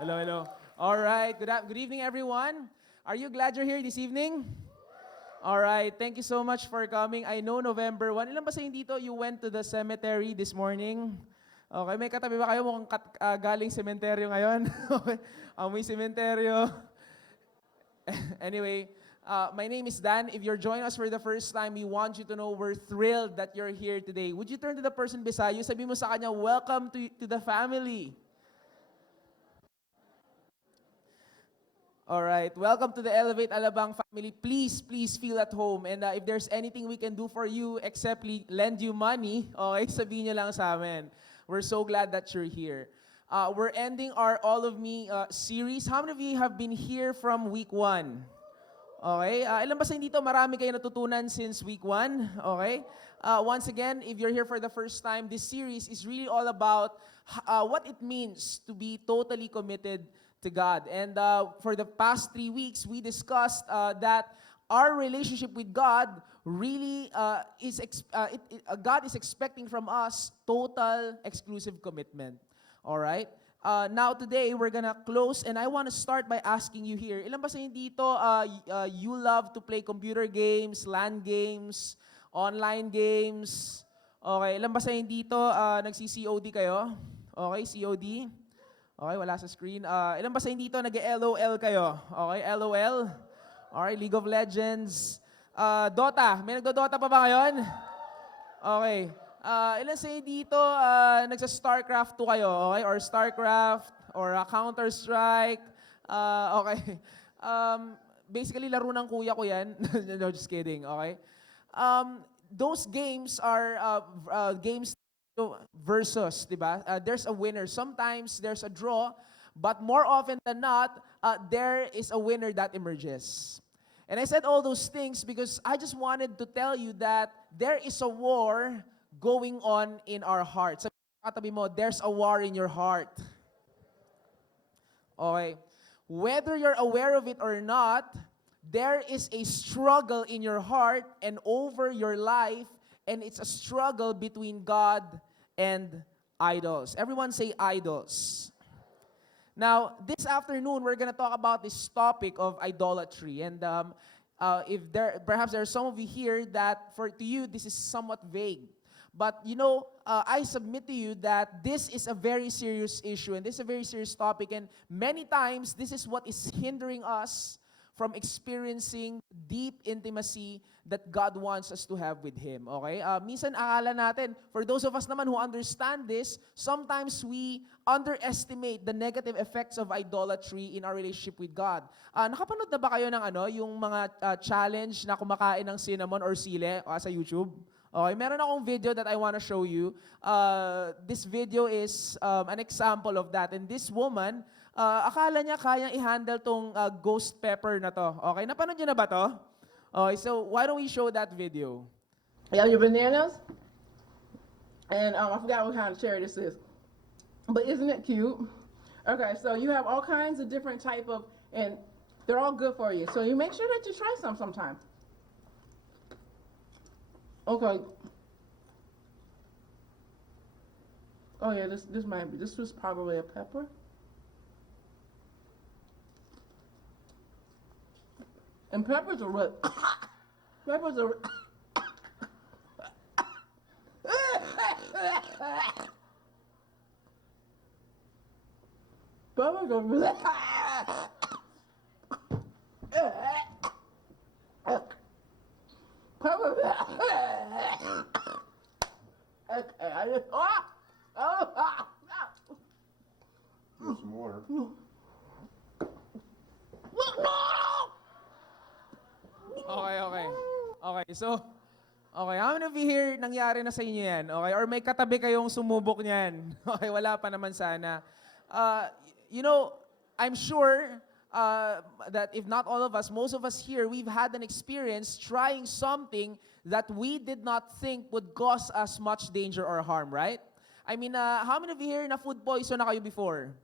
Hello, hello. All right. Good evening, everyone. Are you glad you're here this evening? All right. Thank you so much for coming. I know November 1. Ilan ba sa inyo dito you went to the cemetery this morning? Okay. May katabi ba kayo mukhang galing sementeryo ngayon? Okay. May sementeryo. Anyway, my name is Dan. If you're joining us for the first time, we want you to know we're thrilled that you're here today. Would you turn to the person beside you? Sabi mo sa kanya, welcome to the family. All right. Welcome to the Elevate Alabang family. Please feel at home. And if there's anything we can do for you except lend you money, okay, sabihin niyo lang sa amin. We're so glad that you're here. We're ending our All of Me series. How many of you have been here from week 1? Okay. Ilan ba sa inyo dito marami kayo natutunan since week 1? Okay. Once again, if you're here for the first time, this series is really all about what it means to be totally committed to God. And for the past 3 weeks, we discussed that our relationship with God really God is expecting from us total exclusive commitment. All right? Now today, we're gonna close and I want to start by asking you here, ilan ba sa inyo dito you love to play computer games, LAN games, online games? Okay, ilan ba sa inyo dito nagsi-COD kayo? Okay, COD? Okay, wala sa screen. Ilan ba sa inyo dito nag-LOL kayo? Okay, LOL? Alright, League of Legends. Dota, may nagdo-Dota pa ba ngayon? Okay. Ilan sa inyo dito nagsa-StarCraft 2 kayo? Okay, or StarCraft, or Counter-Strike? Okay. Basically, laro ng kuya ko yan. No, just kidding, okay? Those games are games versus, di ba? There's a winner. Sometimes there's a draw, but more often than not, there is a winner that emerges. And I said all those things because I just wanted to tell you that there is a war going on in our hearts. Sabi mo, katabi mo, there's a war in your heart. Okay. Whether you're aware of it or not, there is a struggle in your heart and over your life, and it's a struggle between God and idols. Everyone say idols. Now, this afternoon, we're going to talk about this topic of idolatry. And if perhaps there are some of you here that, to you, this is somewhat vague. But you know, I submit to you that this is a very serious issue and this is a very serious topic. And many times, this is what is hindering us from experiencing deep intimacy that God wants us to have with Him. Okay? Minsan akala natin, for those of us naman who understand this, sometimes we underestimate the negative effects of idolatry in our relationship with God. Nakapanood na ba kayo ng yung mga challenge na kumakain ng cinnamon or sile sa YouTube? Okay, meron akong video that I want to show you. This video is an example of that. And this woman, akala niya kayang i-handle tong ghost pepper na to. Okay, napanood niyo na ba to? Okay, so why don't we show that video? You have your bananas, and I forgot what kind of cherry this is, but isn't it cute? Okay, so you have all kinds of different type of, and they're all good for you. So you make sure that you try some sometime. Okay. Oh yeah, this was probably a pepper. And peppers are what? Peppers are. Peppers are really. Peppers. Okay, I just. Get some water. Okay. Okay, so, okay, how many of you here nangyari na sa inyo yan? Okay, or may katabi kayong sumubok niyan? Okay, wala pa naman sana. You know, I'm sure that if not all of us, most of us here, we've had an experience trying something that we did not think would cause us much danger or harm, right? I mean, how many of you here na food poison na kayo before?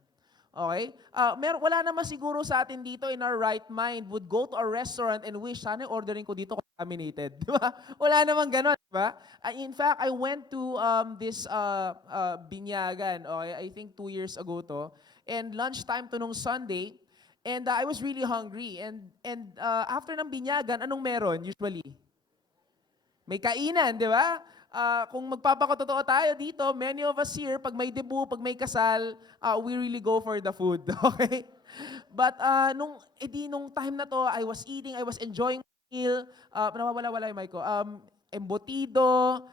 Okay? Wala naman siguro sa atin dito in our right mind would go to a restaurant and wish, sana ordering ko dito contaminated. Di ba? Wala naman ganon. Di ba? In fact, I went to this binyagan, okay, I think 2 years ago to, and lunchtime to nung Sunday. And I was really hungry. And after ng binyagan, anong meron usually? May kainan, di ba? Kung magpapakatotoo tayo dito, many of us here, pag may debut, pag may kasal, we really go for the food, okay? But nung time na to, I was eating, I was enjoying my meal. Nawawala-wala yung mic ko. Embutido,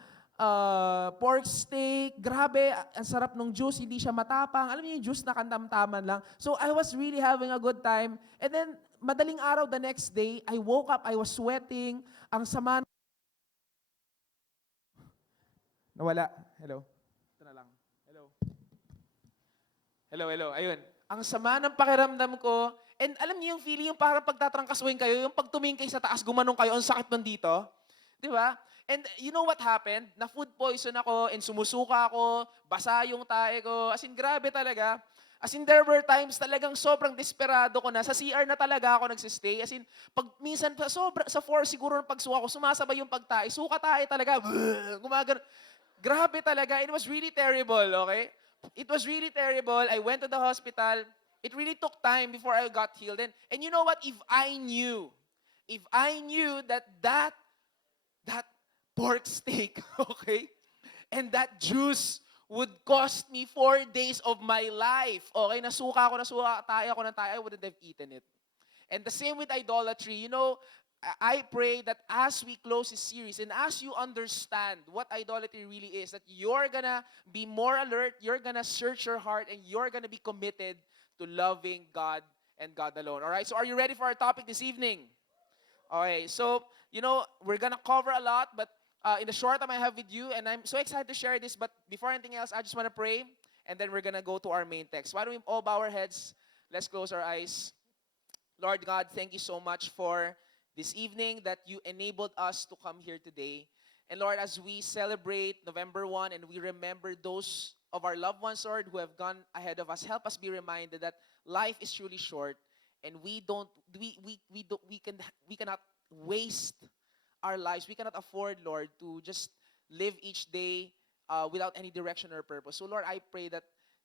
pork steak, grabe, ang sarap ng juice, hindi siya matapang. Alam niyo yung juice na kantamtaman lang. So I was really having a good time. And then, madaling araw the next day, I woke up, I was sweating, ang sama. Nawala. Hello? Ito na lang. Hello? Hello. Ayun. Ang sama ng pakiramdam ko. And alam niyo yung feeling, yung parang pagtatrangkasuhin kayo, yung pagtumingin kayo sa taas, gumanong kayo, ang sakit nun dito. Di ba? And you know what happened? Na food poison ako, and sumusuka ako, basa yung tae ko. As in, grabe talaga. As in, there were times talagang sobrang desperado ko na. Sa CR na talaga ako nagsistay. As in, pag minsan sa 4 siguro ng pagsuka ko, sumasabay yung pagtae. Suka tae talaga. Gumagano. Grabe talaga. It was really terrible, okay? It was really terrible. I went to the hospital. It really took time before I got healed. And you know what? If I knew that pork steak, okay, and that juice would cost me 4 days of my life, okay, nasuka tayo ako ng tayo, I wouldn't have eaten it. And the same with idolatry. You know, I pray that as we close this series and as you understand what idolatry really is, that you're gonna be more alert, you're gonna search your heart, and you're gonna be committed to loving God and God alone. All right, so are you ready for our topic this evening? Okay, so, you know, we're gonna cover a lot, but in the short time I have with you, and I'm so excited to share this, but before anything else, I just wanna pray, and then we're gonna go to our main text. Why don't we all bow our heads? Let's close our eyes. Lord God, thank you so much for this evening that you enabled us to come here today. And Lord, as we celebrate November 1 and we remember those of our loved ones, Lord, who have gone ahead of us, help us be reminded that life is truly short and we cannot waste our lives. We cannot afford, Lord, to just live each day without any direction or purpose. So Lord, I pray that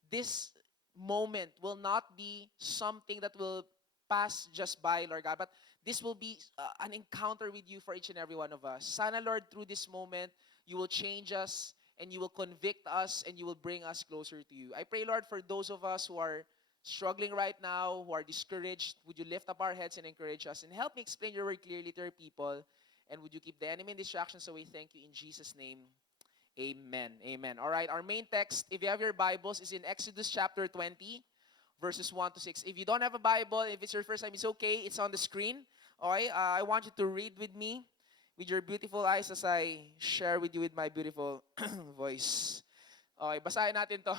this moment will not be something that will pass just by, Lord God, but this will be an encounter with you for each and every one of us. Sana, Lord, through this moment, you will change us and you will convict us and you will bring us closer to you. I pray, Lord, for those of us who are struggling right now, who are discouraged, would you lift up our heads and encourage us and help me explain your word clearly to your people, and would you keep the enemy in distraction, so we thank you in Jesus' name. Amen. Amen. All right, our main text, if you have your Bibles, is in Exodus chapter 20, verses 1 to 6. If you don't have a Bible, if it's your first time, it's okay. It's on the screen. Okay, I want you to read with me with your beautiful eyes as I share with you with my beautiful voice. Okay, basahin natin to.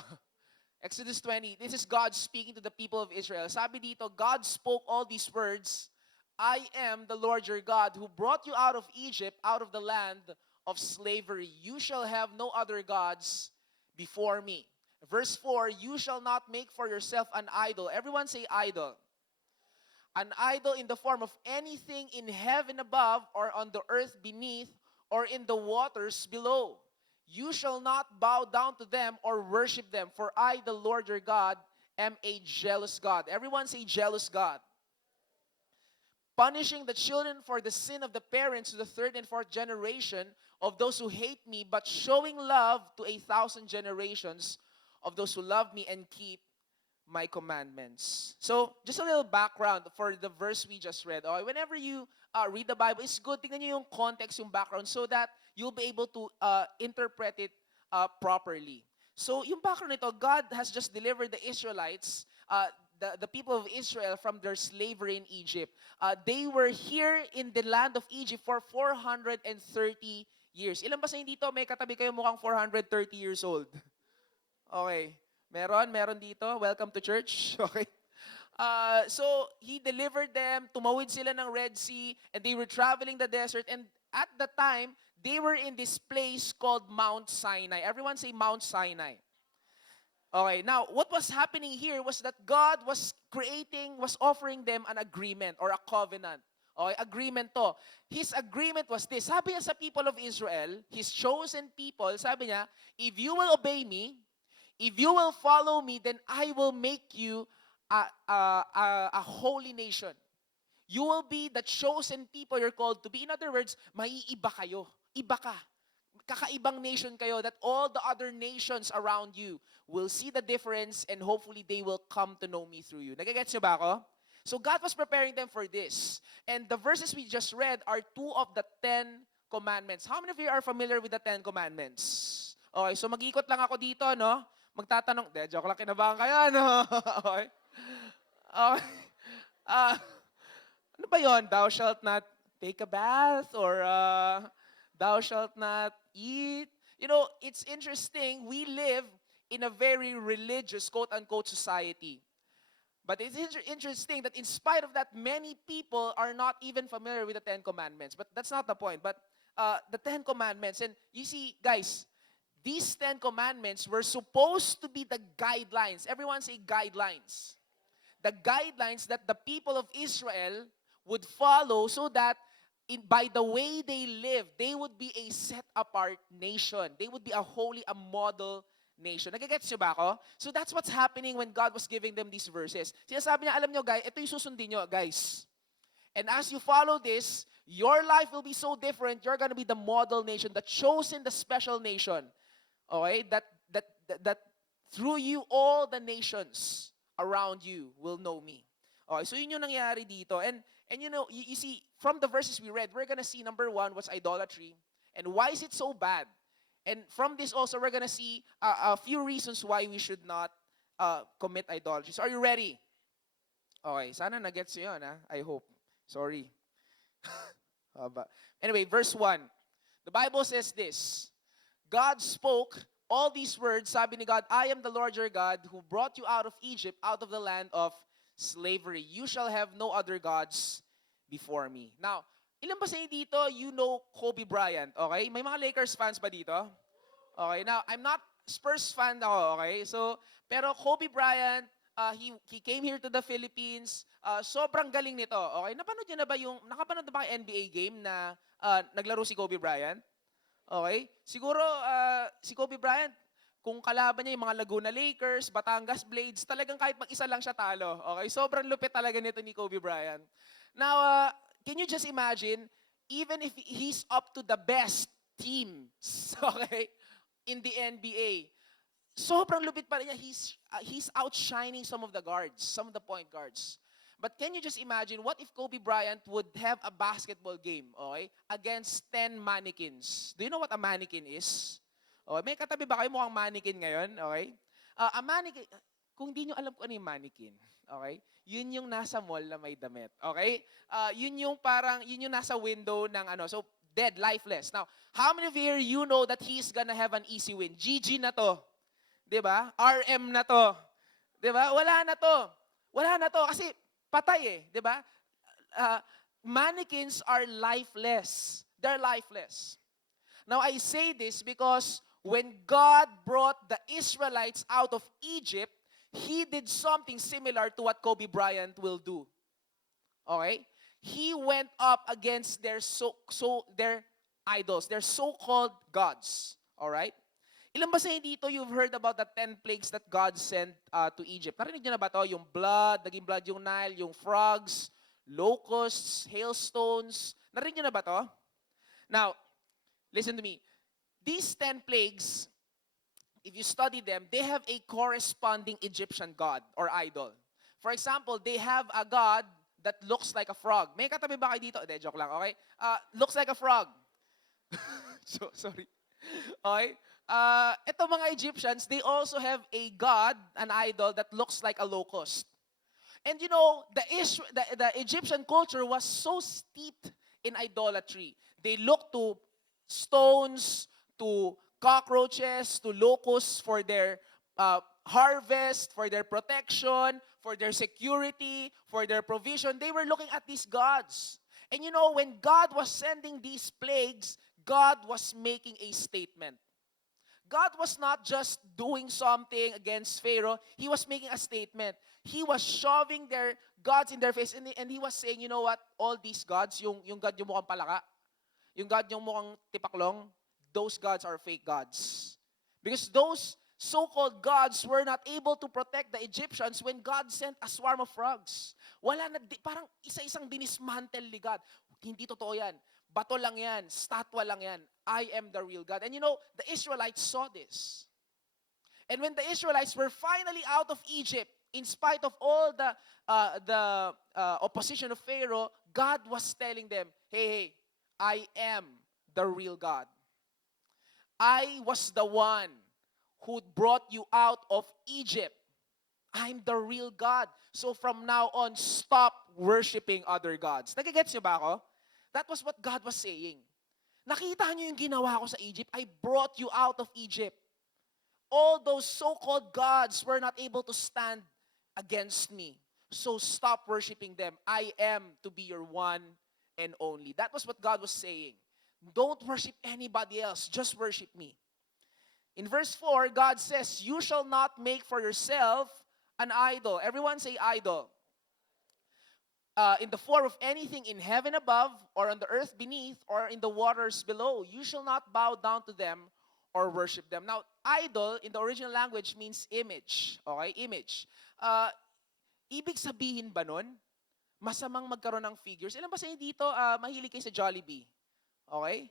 Exodus 20, this is God speaking to the people of Israel. Sabi dito, God spoke all these words, I am the Lord your God who brought you out of Egypt, out of the land of slavery. You shall have no other gods before me. Verse 4, you shall not make for yourself an idol. Everyone say idol. An idol in the form of anything in heaven above or on the earth beneath or in the waters below. You shall not bow down to them or worship them, for I, the Lord your God, am a jealous God. Everyone say jealous God. Punishing the children for the sin of the parents to the 3rd and 4th generation of those who hate me, but showing love to 1,000 generations of those who love me and keep my commandments. So, just a little background for the verse we just read. Okay, whenever you read the Bible, it's good, tingnan nyo yung context, yung background, so that you'll be able to interpret it properly. So, yung background nito, God has just delivered the Israelites, the people of Israel from their slavery in Egypt. They were here in the land of Egypt for 430 years. Ilan ba sa hindi dito may katabi kayo mukhang 430 years old? Okay. Meron dito. Welcome to church. Okay. So, He delivered them. Tumawid sila ng Red Sea. And they were traveling the desert. And at the time, they were in this place called Mount Sinai. Everyone say Mount Sinai. Okay. Now, what was happening here was that God was offering them an agreement or a covenant. Okay, agreement to. His agreement was this. Sabi niya sa people of Israel, His chosen people, sabi niya, if you will obey me, If you will follow me, then I will make you a holy nation. You will be the chosen people you're called to be. In other words, maiiba kayo. Iba ka. Kakaibang nation kayo that all the other nations around you will see the difference and hopefully they will come to know me through you. Nagagets niyo ba ako? So God was preparing them for this. And the verses we just read are 2 of the 10 commandments. How many of you are familiar with the 10 commandments? Okay, so mag-ikot lang ako dito, no? Magtatanong, joke lang, kinabahan kayo, no? Okay. Okay. Ano ba yun? Thou shalt not take a bath or thou shalt not eat. You know, it's interesting. We live in a very religious, quote-unquote, society. But it's interesting that in spite of that, many people are not even familiar with the 10 Commandments. But that's not the point. But the 10 Commandments, and you see, guys, these 10 Commandments were supposed to be the guidelines. Everyone say guidelines. The guidelines that the people of Israel would follow so that by the way they live, they would be a set-apart nation. They would be a holy, a model nation. Nagigets nyo ba ako? So that's what's happening when God was giving them these verses. Sinasabi niya, alam nyo guys, ito yung susundin nyo, guys. And as you follow this, your life will be so different. You're gonna be the model nation, the chosen, the special nation. Okay? That through you, all the nations around you will know me. Okay, so yun yung nangyari dito. And you know, you see, from the verses we read, we're gonna see number 1, what's idolatry. And why is it so bad? And from this also, we're gonna see a few reasons why we should not commit idolatry. So are you ready? Okay, sana na-gets nyo yun, ha? I hope. Sorry. Anyway, verse 1. The Bible says this. God spoke all these words, sabi ni God, I am the Lord your God who brought you out of Egypt, out of the land of slavery. You shall have no other gods before me. Now, ilan ba sa inyo dito, you know Kobe Bryant, okay? May mga Lakers fans ba dito? Okay, now, I'm not Spurs fan ako, okay? So, pero Kobe Bryant, he came here to the Philippines. Sobrang galing nito, okay? Nakapanood na ba yung NBA game na naglaro si Kobe Bryant? Okay? Siguro, si Kobe Bryant, kung kalaban niya yung mga Laguna Lakers, Batangas Blades, talagang kahit mag-isa lang siya talo. Okay? Sobrang lupit talaga nito ni Kobe Bryant. Now, can you just imagine, even if he's up to the best teams, okay, in the NBA, sobrang lupit pa rin niya. He's outshining some of the guards, some of the point guards. But can you just imagine, what if Kobe Bryant would have a basketball game, okay, against 10 mannequins? Do you know what a mannequin is? Okay, may katabi ba kayo mukhang mannequin ngayon? Okay? A mannequin, kung di nyo alam kung ano yung mannequin, okay, yun yung nasa mall na may damit. Okay? Yun yung nasa window ng ano, so dead, lifeless. Now, how many of you here, you know that he's gonna have an easy win? GG na to. Diba? RM na to. Diba? Wala na to. Wala na to. Kasi patay eh. Diba? Mannequins are lifeless. They're lifeless. Now, I say this because when God brought the Israelites out of Egypt, He did something similar to what Kobe Bryant will do. Okay? He went up against their idols, their so-called gods. All right? Ilan ba sa inyo dito you've heard about the 10 plagues that God sent to Egypt? Narinig niyo na ba to? Yung blood, naging blood yung Nile, yung frogs, locusts, hailstones. Narinig niyo na ba to? Now, listen to me. These 10 plagues, if you study them, they have a corresponding Egyptian god or idol. For example, they have a god that looks like a frog. May katabi ba kayo dito? Hindi, joke lang, okay? Looks like a frog. Sorry. Okay? Ito mga Egyptians, they also have a god, an idol that looks like a locust. And you know, the Egyptian culture was so steeped in idolatry. They looked to stones, to cockroaches, to locusts for their harvest, for their protection, for their security, for their provision. They were looking at these gods. And you know, when God was sending these plagues, God was making a statement. God was not just doing something against Pharaoh. He was making a statement. He was shoving their gods in their face and he was saying, you know what? All these gods, yung God yung mukhang palaka, yung God yung mukhang tipaklong, those gods are fake gods. Because those so-called gods were not able to protect the Egyptians when God sent a swarm of frogs. Wala na, parang isa-isang dinismantle ni God. Hindi totoo yan. Bato lang yan. Statwa lang yan. I am the real God. And you know, the Israelites saw this. And when the Israelites were finally out of Egypt, in spite of all the opposition of Pharaoh, God was telling them, hey, I am the real God. I was the one who brought you out of Egypt. I'm the real God. So from now on, stop worshiping other gods. Nagigets niyo ba ako? That was what God was saying. Nakita niyo yung ginawa ko sa Egypt? I brought you out of Egypt. All those so-called gods were not able to stand against me. So stop worshiping them. I am to be your one and only. That was what God was saying. Don't worship anybody else. Just worship me. In verse 4, God says, you shall not make for yourself an idol. Everyone say idol. In the form of anything in heaven above, or on the earth beneath, or in the waters below. You shall not bow down to them or worship them. Now, idol in the original language means image. Okay, image. Ibig sabihin ba nun, masamang magkaroon ng figures? Ilan ba sa inyo dito mahilig kayo sa Jollibee? Okay?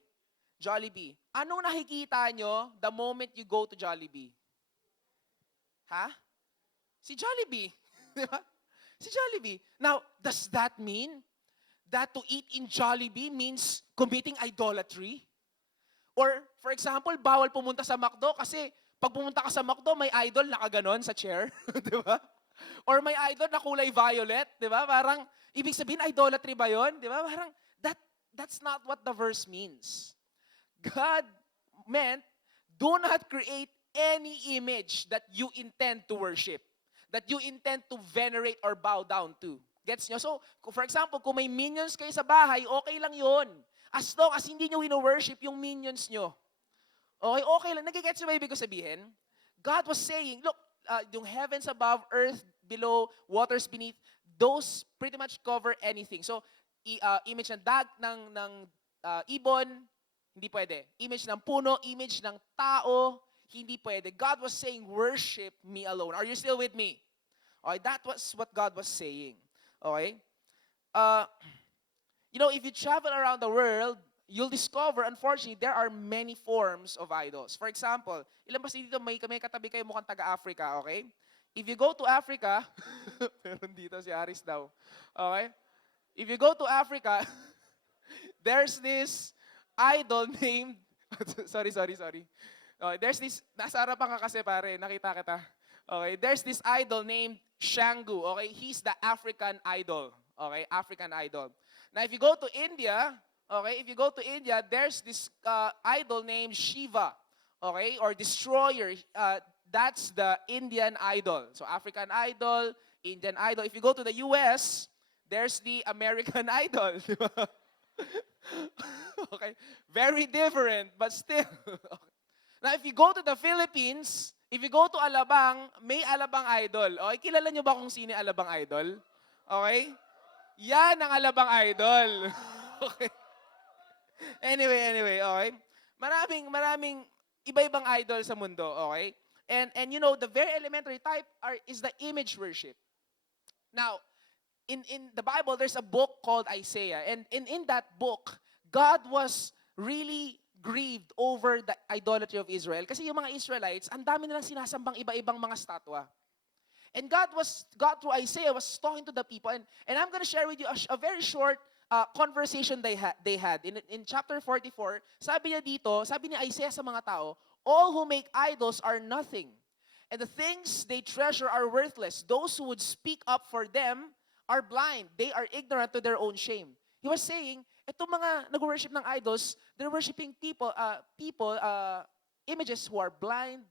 Jollibee. Anong nakikita nyo the moment you go to Jollibee? Ha? Si Jollibee. Di ba? Si Jollibee. Now, does that mean that to eat in Jollibee means committing idolatry? Or, for example, bawal pumunta sa McDo kasi pag pumunta ka sa McDo, may idol nakaganon sa chair. Di ba? Or may idol na kulay violet. Di ba? Parang, ibig sabihin, idolatry ba yun? Di ba? Parang, that's not what the verse means. God meant, do not create any image that you intend to worship, that you intend to venerate or bow down to. Gets nyo? So, for example, kung may minions kayo sa bahay, okay lang yun. As long as hindi nyo wino-worship yung minions nyo. Okay lang. Nagigets nyo ba ibig ko sabihin? God was saying, look, yung heavens above, earth below, waters beneath, those pretty much cover anything. So, image ng ibon, hindi pwede. Image ng puno, image ng tao, hindi pwede. God was saying, worship me alone. Are you still with me? Okay, that was what God was saying. Okay? You know, if you travel around the world, you'll discover, unfortunately, there are many forms of idols. For example, ilan ba sa dito may katabi kayo mukhang taga-Africa, okay? If you go to Africa, meron dito si Aris daw. Okay? If you go to Africa, there's this idol named, sorry. Okay, there's this, nasa harapan ka kasi pare, nakita kita. Okay, there's this idol named Shangu. Okay, he's the African idol. Okay, African idol. Now, if you go to India, there's this idol named Shiva. Okay, or Destroyer. That's the Indian idol. So, African idol, Indian idol. If you go to the US, there's the American idol. Okay, very different, but still. Now, if you go to the Philippines, if you go to Alabang, may Alabang idol. Okay, kilala nyo ba kung sino yung Alabang idol? Okay? Yan ang Alabang idol. Okay. Anyway, okay? Maraming iba-ibang idol sa mundo, okay? And you know, the very elementary type is the image worship. Now, in the Bible, there's a book called Isaiah. And in that book, God was really grieved over the idolatry of Israel. Kasi yung mga Israelites, ang dami nilang sinasambang iba-ibang mga statwa. And God through Isaiah was talking to the people. And I'm going to share with you a very short conversation they had. In chapter 44, sabi ni Isaiah sa mga tao, all who make idols are nothing. And the things they treasure are worthless. Those who would speak up for them are blind. They are ignorant to their own shame. He was saying, itong mga nag-worship ng idols, they're worshiping images who are blind,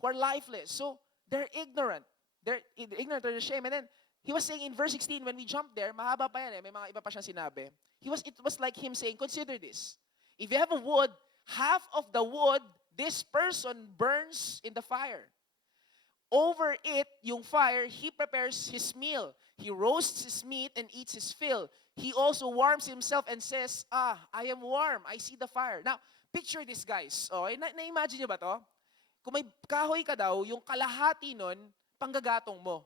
who are lifeless. So, they're ignorant. They're ignorant to their shame. And then, he was saying in verse 16, when we jump there, mahaba pa yan may mga iba pa siyang sinabi. It was like him saying, consider this. If you have a wood, half of the wood, this person burns in the fire. Over it, yung fire, he prepares his meal. He roasts his meat and eats his fill. He also warms himself and says, I am warm. I see the fire. Now, picture this, guys. Okay? Na-imagine nyo ba to? kung may kahoy ka daw, yung kalahati nun, panggagatong mo.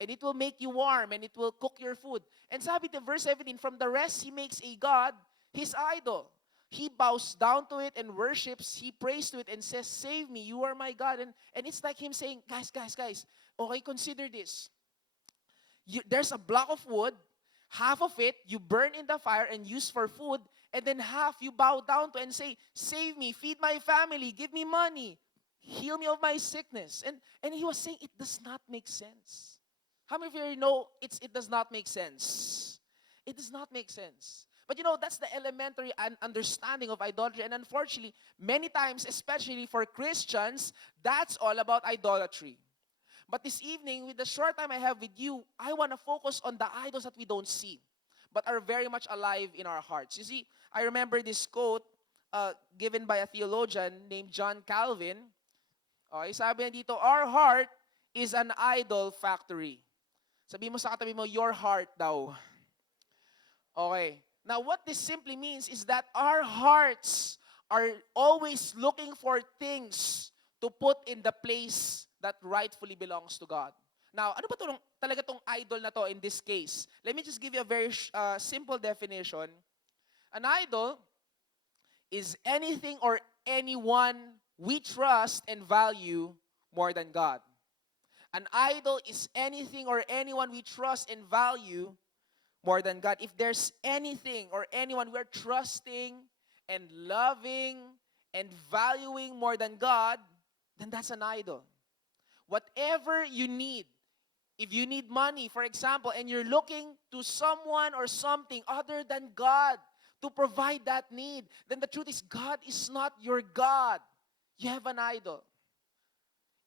And it will make you warm and it will cook your food. And sabi in verse 17, from the rest he makes a god, his idol. He bows down to it and worships. He prays to it and says, save me, you are my God. And it's like him saying, guys, okay, consider this. There's a block of wood, half of it you burn in the fire and use for food, and then half you bow down to and say, save me, feed my family, give me money, heal me of my sickness. And he was saying, it does not make sense. How many of you know it does not make sense? It does not make sense. But that's the elementary understanding of idolatry. And unfortunately, many times, especially for Christians, that's all about idolatry. But this evening, with the short time I have with you, I want to focus on the idols that we don't see, but are very much alive in our hearts. You see, I remember this quote given by a theologian named John Calvin. Okay, sabi niya dito, our heart is an idol factory. Sabi mo sa katabi mo, your heart daw. Okay. Now, what this simply means is that our hearts are always looking for things to put in the place that rightfully belongs to God. Now, ano ba talaga tong idol na to in this case? Let me just give you a very simple definition. An idol is anything or anyone we trust and value more than God. An idol is anything or anyone we trust and value more than God. If there's anything or anyone we're trusting and loving and valuing more than God, then that's an idol. Whatever you need, if you need money, for example, and you're looking to someone or something other than God to provide that need, then the truth is God is not your God. You have an idol.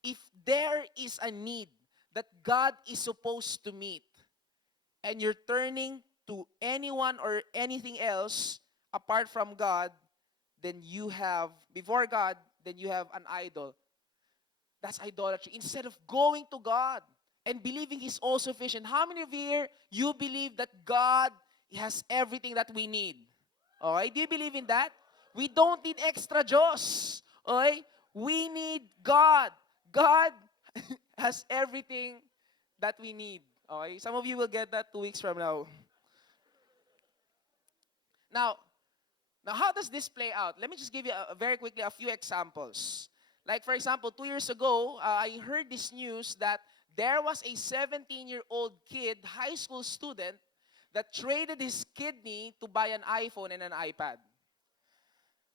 If there is a need that God is supposed to meet, and you're turning to anyone or anything else apart from God, then you have, before God, then you have an idol. That's idolatry. Instead of going to God and believing He's all sufficient. How many of you here, you believe that God has everything that we need? Okay? Do you believe in that? We don't need extra Diyos. Okay? We need God. God has everything that we need. Okay? Some of you will get that 2 weeks from now. Now, how does this play out? Let me just give you very quickly a few examples. Like, for example, 2 years ago, I heard this news that there was a 17-year-old kid, high school student, that traded his kidney to buy an iPhone and an iPad.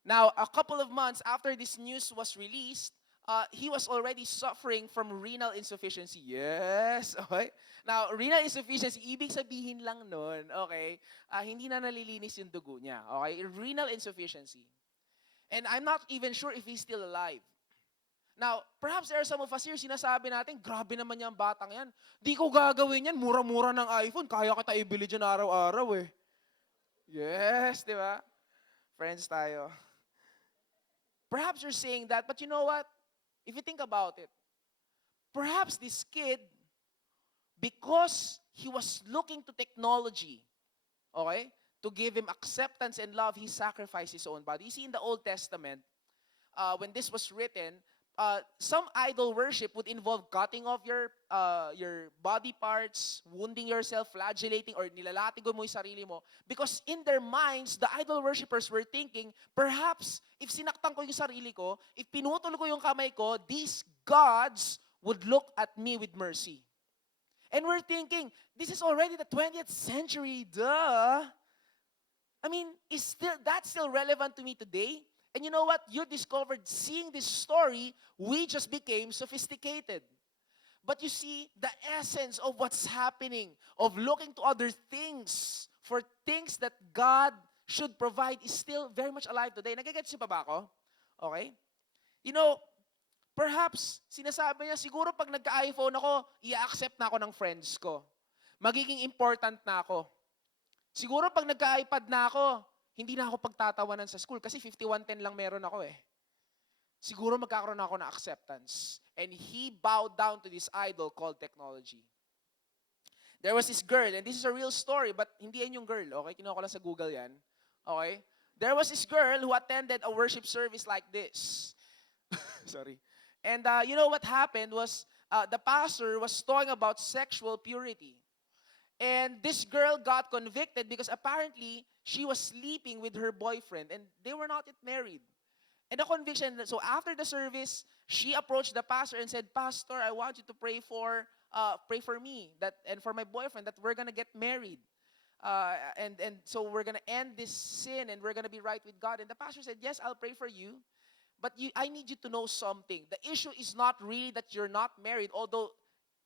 Now, a couple of months after this news was released, he was already suffering from renal insufficiency. Yes, okay? Now, renal insufficiency, ibig sabihin lang nun, okay, hindi na nalilinis yung dugo niya. Okay? Renal insufficiency. And I'm not even sure if he's still alive. Now, perhaps there are some of us here, sinasabi natin, grabe naman yung batang yan. Di ko gagawin yan, mura-mura ng iPhone, kaya kita ibili dyan araw-araw eh. Yes, di ba? Friends tayo. Perhaps you're saying that, but you know what? If you think about it, perhaps this kid, because he was looking to technology, okay, to give him acceptance and love, he sacrificed his own body. You see, in the Old Testament, when this was written, some idol worship would involve cutting off your body parts, wounding yourself, flagellating, or nilalatigo mo yung sarili mo. Because in their minds, the idol worshipers were thinking, perhaps, if sinaktan ko yung sarili ko, if pinutol ko yung kamay ko, these gods would look at me with mercy. And we're thinking, this is already the 20th century, duh. I mean, is that still relevant to me today? And you know what? You discovered, seeing this story, we just became sophisticated. But you see, the essence of what's happening, of looking to other things, for things that God should provide, is still very much alive today. Nagigets niyo pa ba ako? Okay? You know, perhaps, sinasabi niya, siguro pag nagka-iPhone ako, i-accept na ako ng friends ko. Magiging important na ako. Siguro pag nagka-iPad na ako, hindi na ako pagtatawanan sa school kasi 5110 lang meron ako eh. Siguro magkakaroon ako ng acceptance. And he bowed down to this idol called technology. There was this girl, and this is a real story, but hindi yan yung girl, okay? Kinuha ko lang sa Google yan. Okay? There was this girl who attended a worship service like this. Sorry. And you know what happened was the pastor was talking about sexual purity. And this girl got convicted because apparently she was sleeping with her boyfriend and they were not yet married. And the conviction, so after the service, she approached the pastor and said, Pastor, I want you to pray for me and for my boyfriend that we're going to get married. And so we're going to end this sin and we're going to be right with God. And the pastor said, yes, I'll pray for you. But I need you to know something. The issue is not really that you're not married, although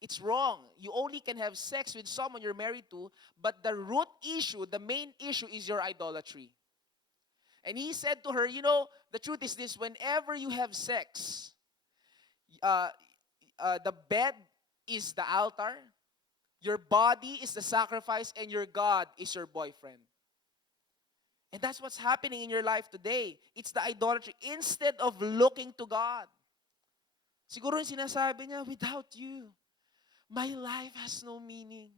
it's wrong. You only can have sex with someone you're married to, but the root issue, the main issue is your idolatry. And he said to her, the truth is this, whenever you have sex, the bed is the altar, your body is the sacrifice, and your God is your boyfriend. And that's what's happening in your life today. It's the idolatry. Instead of looking to God. Siguro yung sinasabi niya, without you, my life has no meaning.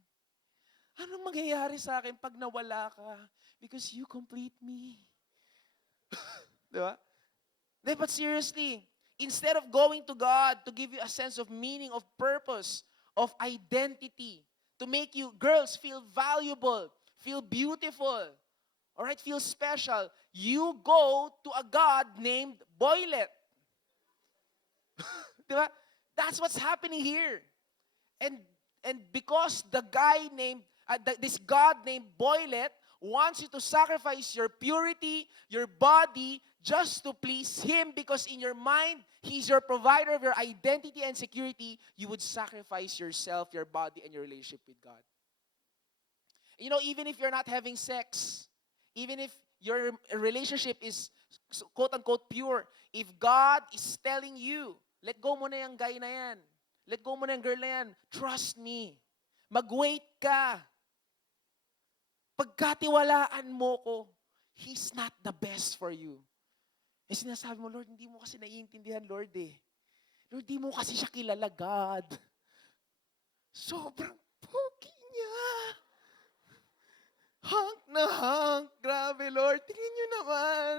Anong mangyayari sa akin pag nawala ka? Because you complete me. Diba? But seriously, instead of going to God to give you a sense of meaning, of purpose, of identity, to make you girls feel valuable, feel beautiful, all right, feel special, you go to a God named Boylet. Diba? That's what's happening here. And because the guy named, this God named Boylet wants you to sacrifice your purity, your body, just to please Him, because in your mind, He's your provider of your identity and security, you would sacrifice yourself, your body, and your relationship with God. Even if you're not having sex, even if your relationship is quote-unquote pure, if God is telling you, let go mo na yung guy na yan, let go mo na yung girl na yan, trust me, mag-wait ka. Pagkatiwalaan mo ko, He's not the best for you. Eh sinasabi mo, Lord, hindi mo kasi naiintindihan, Lord eh. Lord, hindi mo kasi siya kilala, God. Sobrang pogi niya. Hunk na hunk. Grabe, Lord. Tingnan niyo naman.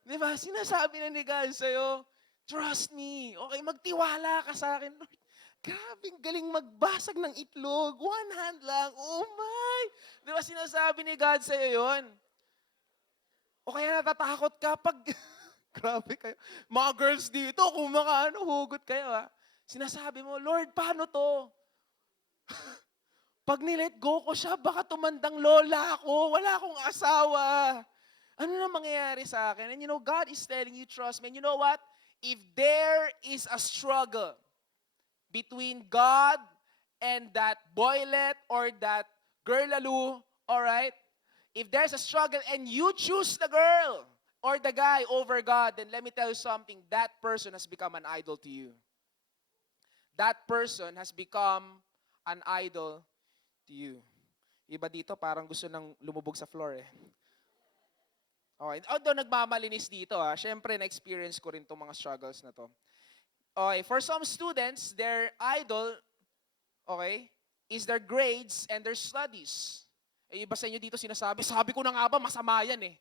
Di ba? Sinasabi na ni God sa'yo, trust me. Okay, magtiwala ka sa akin, Lord. Grabing galing magbasag ng itlog. One hand lang. Oh my! Di ba sinasabi ni God sa'yo yun? O kaya natatakot ka pag... Grabe kayo. Mga girls dito, kung hugot kayo ha. Sinasabi mo, Lord, paano to? Pag nilet go ko siya, baka tumandang lola ako. Wala akong asawa. Ano na mangyayari sa akin? And God is telling you, trust me. And you know what? If there is a struggle between God and that boylet or that girlaloo, all right? If there's a struggle and you choose the girl or the guy over God, then let me tell you something, that person has become an idol to you. That person has become an idol to you. Iba dito, parang gusto nang lumubog sa floor eh. Okay. Although nagmamalinis dito syempre na-experience ko rin itong mga struggles na to. Okay, for some students, their idol, okay, is their grades and their studies. Eh, iba sa inyo dito sinasabi, sabi ko na nga ba, masama yan eh.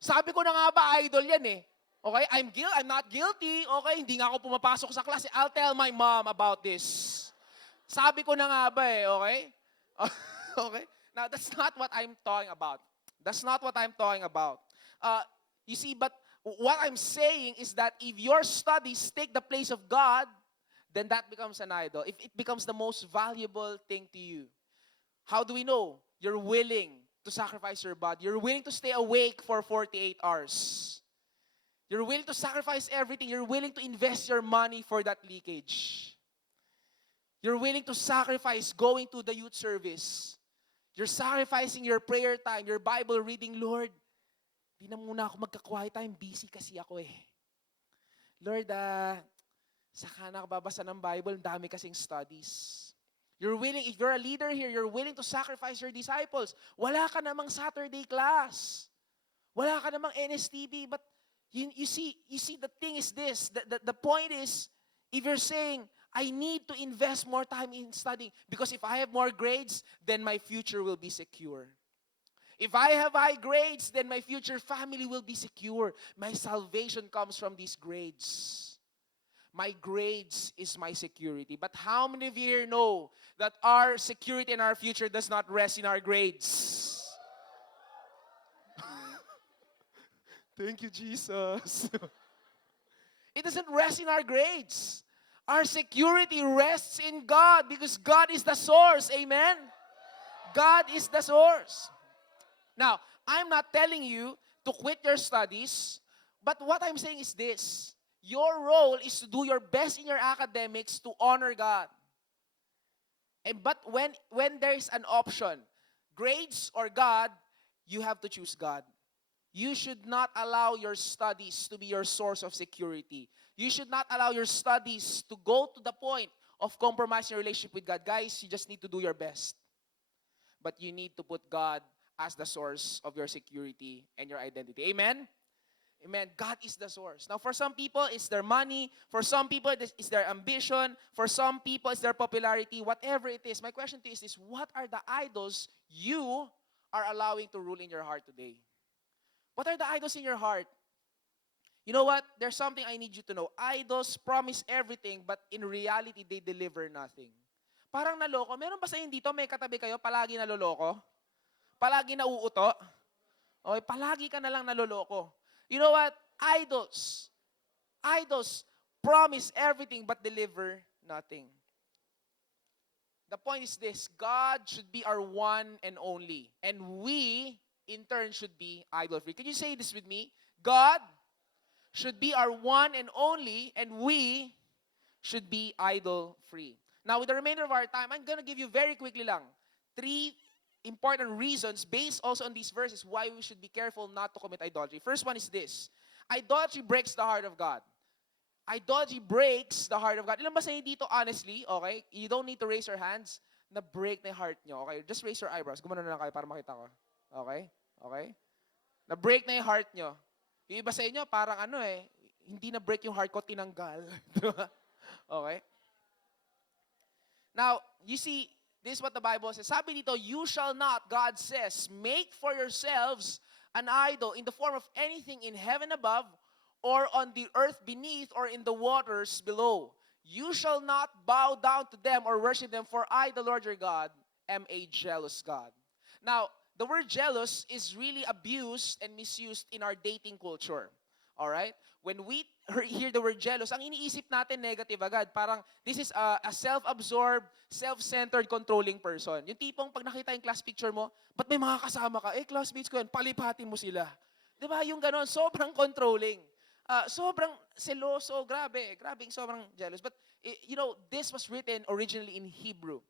Sabi ko na nga ba, idol yan eh. Okay, I'm not guilty. Okay, hindi nga ako pumapasok sa klase. I'll tell my mom about this. Sabi ko na nga ba eh, okay? Okay? Now, that's not what I'm talking about. That's not what I'm talking about. You see, but what I'm saying is that if your studies take the place of God, then that becomes an idol. If it becomes the most valuable thing to you. How do we know? You're willing to sacrifice your body. You're willing to stay awake for 48 hours. You're willing to sacrifice everything. You're willing to invest your money for that leakage. You're willing to sacrifice going to the youth service. You're sacrificing your prayer time, your Bible reading. Lord, di na muna ako magka-quiet time. Busy kasi ako eh. Lord, saka na ako babasa ng Bible. Dami kasing studies. You're willing, if you're a leader here, you're willing to sacrifice your disciples. Wala ka namang Saturday class. Wala ka namang NSTB. But you see, the thing is this. The point is, if you're saying, I need to invest more time in studying because if I have more grades, then my future will be secure. If I have high grades, then my future family will be secure. My salvation comes from these grades. my grades is my security. But how many of you here know that our security and our future does not rest in our grades? Thank you, Jesus. It doesn't rest in our grades. Our security rests in God because God is the source. Amen? God is the source. Now, I'm not telling you to quit your studies, but what I'm saying is this. Your role is to do your best in your academics to honor God. But when there is an option, grades or God, you have to choose God. You should not allow your studies to be your source of security. You should not allow your studies to go to the point of compromising your relationship with God. Guys, you just need to do your best. But you need to put God as the source of your security and your identity. Amen? Amen. God is the source. Now, for some people, it's their money. For some people, it's their ambition. For some people, it's their popularity. Whatever it is, my question to you is this: what are the idols you are allowing to rule in your heart today? What are the idols in your heart? You know what? There's something I need you to know. Idols promise everything, but in reality, they deliver nothing. Parang naloko. Meron ba sa inyo dito, may katabi kayo, palagi naloloko? Palagi nauuto? Okay, palagi ka na lang naloloko. You know what? Idols promise everything but deliver nothing. The point is this: God should be our one and only. And we, in turn, should be idol-free. Can you say this with me? God should be our one and only, and we should be idol-free. Now, with the remainder of our time, I'm going to give you very quickly lang 3 important reasons based also on these verses why we should be careful not to commit idolatry. First one is this: idolatry breaks the heart of God. Idolatry breaks the heart of God. Ilan ba sa inyo dito, honestly, okay? You don't need to raise your hands, na break na yung heart nyo, okay? Just raise your eyebrows. Gumano na lang kayo para makita ko. Okay? Okay? Na break na yung heart nyo. Yung iba sa inyo, parang hindi na break yung heart ko, tinanggal. Okay? Now, you see, this is what the Bible says. Sabi dito, you shall not, God says, make for yourselves an idol in the form of anything in heaven above, or on the earth beneath, or in the waters below. You shall not bow down to them or worship them, for I, the Lord your God, am a jealous God. Now, the word jealous is really abused and misused in our dating culture. All right? When we hear the word jealous, ang iniisip natin negative agad. Parang this is a self-absorbed, self-centered, controlling person. Yung tipong pag nakita yung class picture mo, ba't may mga kasama ka? Classmates ko yan, palipatin mo sila. Di ba? Yung ganon, sobrang controlling. Sobrang seloso, grabe, sobrang jealous. But, this was written originally in Hebrew.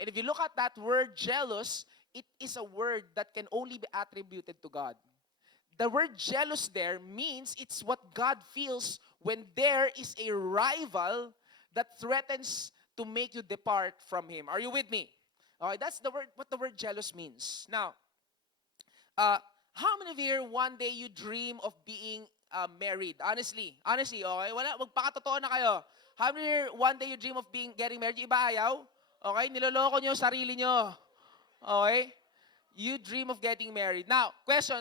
And if you look at that word jealous, it is a word that can only be attributed to God. The word jealous there means it's what God feels when there is a rival that threatens to make you depart from Him. Are you with me? Okay, that's the word. What the word jealous means. Now, how many of you here one day you dream of being married? Honestly, okay? Magpakatotoo na kayo. How many here one day you dream of getting married? Yung iba ayaw? Okay, niloloko nyo sarili nyo. Okay? You dream of getting married. Now, question.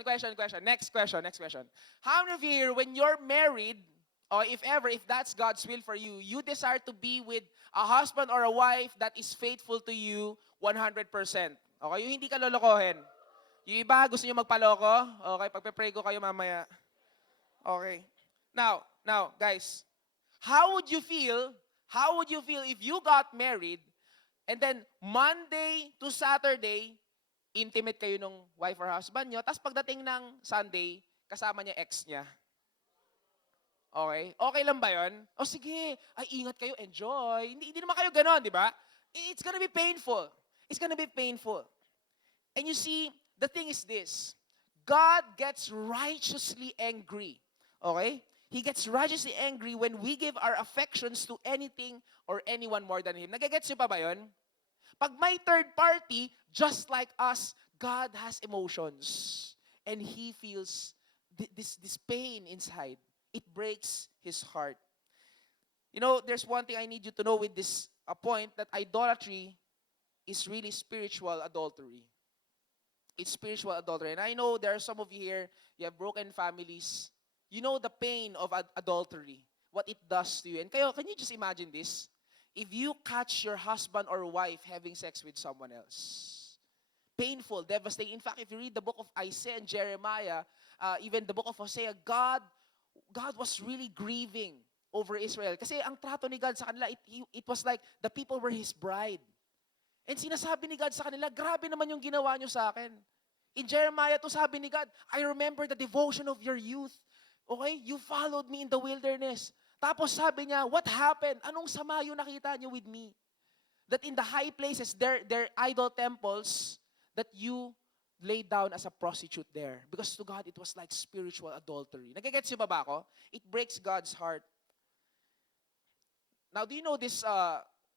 Next question. How many of you here, when you're married, or if that's God's will for you, you desire to be with a husband or a wife that is faithful to you 100%? Okay? Yung hindi ka lolokohin. Yung iba, gusto nyo magpaloko? Okay, pagpe-pray ko kayo mamaya. Okay. Now, guys, how would you feel if you got married and then Monday to Saturday, intimate kayo nung wife or husband nyo, tapos pagdating ng Sunday, kasama niya ex niya? Okay? Okay lang ba yun? O sige, ay ingat kayo, enjoy. Hindi naman kayo ganon, di ba? It's gonna be painful. And you see, the thing is this, God gets righteously angry. Okay? He gets righteously angry when we give our affections to anything or anyone more than Him. Nagagets nyo pa ba yun? Pag may third party, just like us, God has emotions. And He feels this pain inside. It breaks His heart. You know, there's one thing I need you to know with this point, that idolatry is really spiritual adultery. It's spiritual adultery. And I know there are some of you here, you have broken families. You know the pain of adultery. what it does to you. And kayo, can you just imagine this? If you catch your husband or wife having sex with someone else, painful, devastating. In fact, if you read the book of Isaiah and Jeremiah, even the book of Hosea, God was really grieving over Israel. Kasi ang trato ni God sa kanila, it was like the people were His bride. And sinasabi ni God sa kanila, grabe naman yung ginawa nyo sa akin. In Jeremiah to sabi ni God, I remember the devotion of your youth. Okay? You followed me in the wilderness. Tapos sabi niya, what happened? Anong sama yung nakita niyo with me? That in the high places, their idol temples, that you laid down as a prostitute there. Because to God, it was like spiritual adultery. Nagigets niyo ba ako? It breaks God's heart. Now, do you know this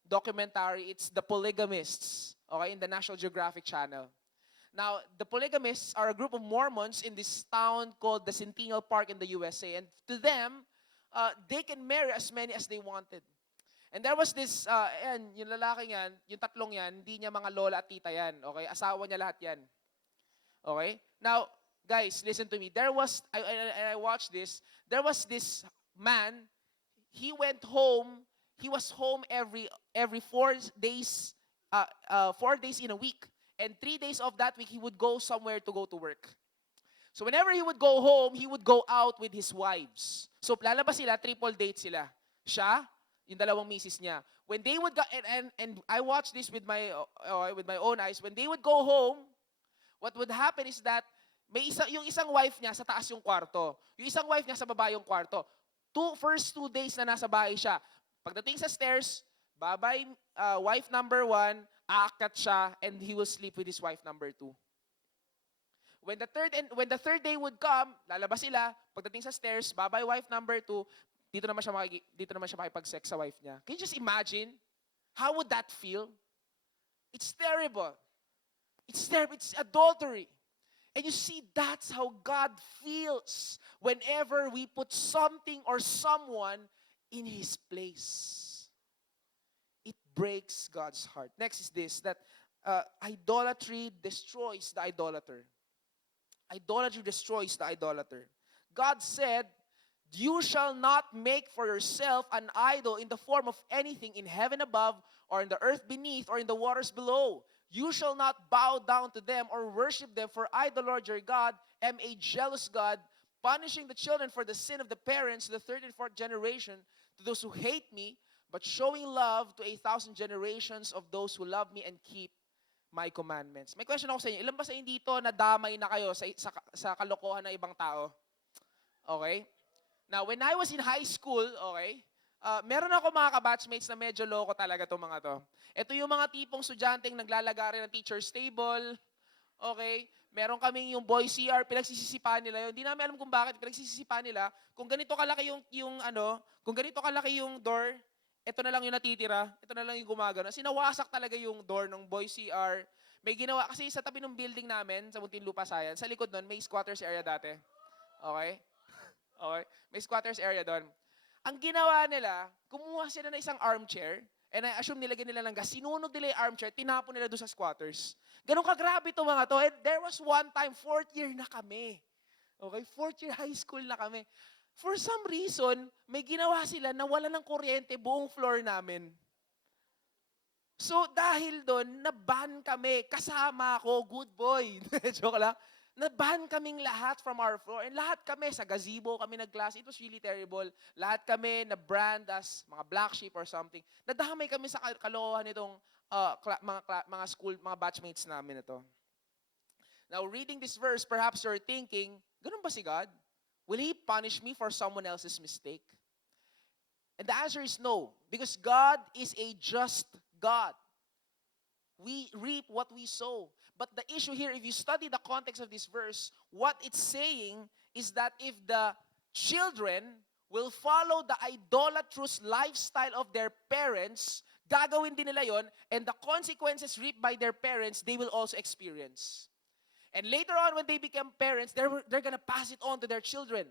documentary? It's The Polygamists, okay, in the National Geographic Channel. Now, the Polygamists are a group of Mormons in this town called the Centennial Park in the USA. And to them, they can marry as many as they wanted. And there was this, yung lalaki yan, yung tatlong yan, hindi niya mga lola at tita yan. Okay? Asawa niya lahat yan. Okay? Now, guys, listen to me. I watched this. There was this man, he went home, he was home every 4 days, 4 days in a week. And 3 days of that week, he would go somewhere to go to work. So whenever he would go home, he would go out with his wives. So lalabas sila, triple date sila. Siya, yung dalawang misis niya. When they would go, and I watched this with my own eyes, when they would go home, what would happen is that yung isang wife niya sa taas yung kwarto. Yung isang wife niya sa baba yung kwarto. First 2 days na nasa bahay siya. Pagdating sa stairs, bye-bye, wife number 1, aakyat siya, and he will sleep with his wife number 2. When the third day would come, lalabas sila, pagdating sa stairs, bye-bye wife number 2, dito naman siya makipag-sex sa wife niya. Can you just imagine? How would that feel? It's terrible. It's terrible. It's adultery. And you see, that's how God feels whenever we put something or someone in His place. It breaks God's heart. Next is this, that idolatry destroys the idolater. Idolatry destroys the idolater. God said, you shall not make for yourself an idol in the form of anything in heaven above, or in the earth beneath, or in the waters below. You shall not bow down to them or worship them, for I, the Lord your God, am a jealous God, punishing the children for the sin of the parents to the third and fourth generation, to those who hate me, but showing love to 1,000 generations of those who love me and keep my commandments. May question ako sa inyo. Ilan ba sa inyo dito nadamay na kayo sa kalokohan ng ibang tao? Okay? Now, when I was in high school, okay, meron ako mga kabatchmates na medyo loko talaga itong mga to. Ito yung mga tipong estudyanteng naglalagari ng teacher's table, okay? Meron kaming yung boy CR, pinagsisisipan nila yun. Hindi namin alam kung bakit pinagsisisipan nila. Kung ganito kalaki kung ganito kalaki yung door, ito na lang yung natitira, ito na lang yung gumagano. Sinawasak talaga yung door ng boy CR. May ginawa, kasi sa tabi ng building namin, sa Muntinlupa Science, sa likod nun, may squatters area dati. Okay? Okay? May squatters area doon. Ang ginawa nila, kumuha sila ng isang armchair, and I assume nilagyan nila ng gas, sinunog nila yung armchair, tinapon nila doon sa squatters. Ganun kagrabe itong mga to. And there was one time, 4th year na kami. Okay? 4th year high school na kami. For some reason, may ginawa sila na wala ng kuryente buong floor namin. So dahil doon, na-ban kami. Kasama ako, good boy. Joke lang. Na-ban kaming lahat from our floor. And lahat kami, sa gazebo kami nag-class. It was really terrible. Lahat kami na-brand as mga black sheep or something. Nadamay kami sa kalokohan nitong mga school, mga batchmates namin ito. Now, reading this verse, perhaps you're thinking, ganun ba si God? Will He punish me for someone else's mistake? And the answer is no. Because God is a just God. We reap what we sow. But the issue here, if you study the context of this verse, what it's saying is that if the children will follow the idolatrous lifestyle of their parents, gagawin din nila yon, and the consequences reaped by their parents, they will also experience. And later on, when they become parents, they're gonna pass it on to their children.